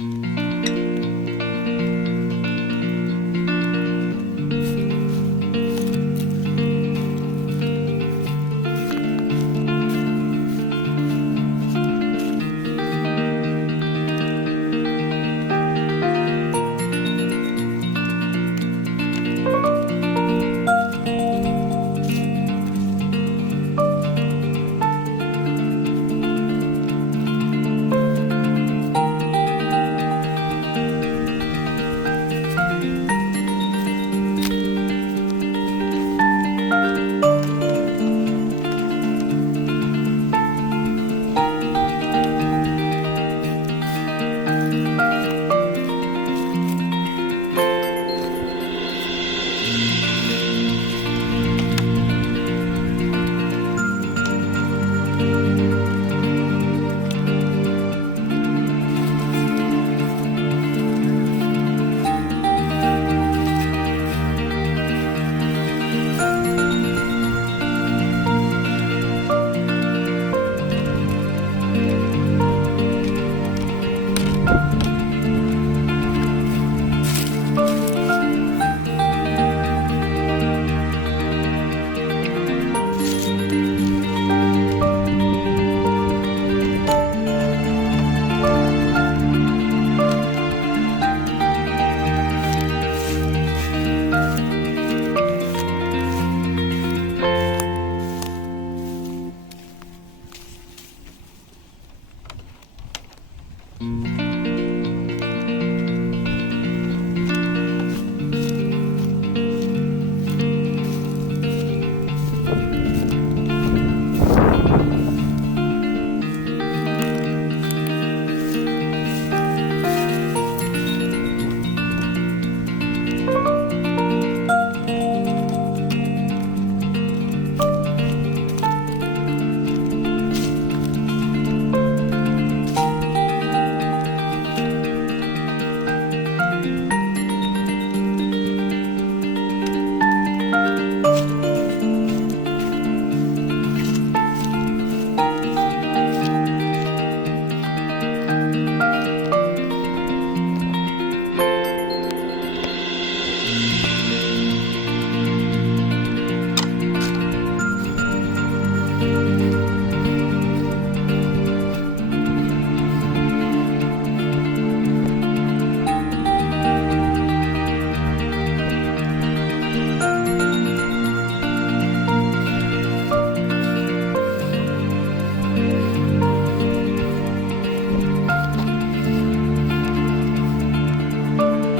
Bye.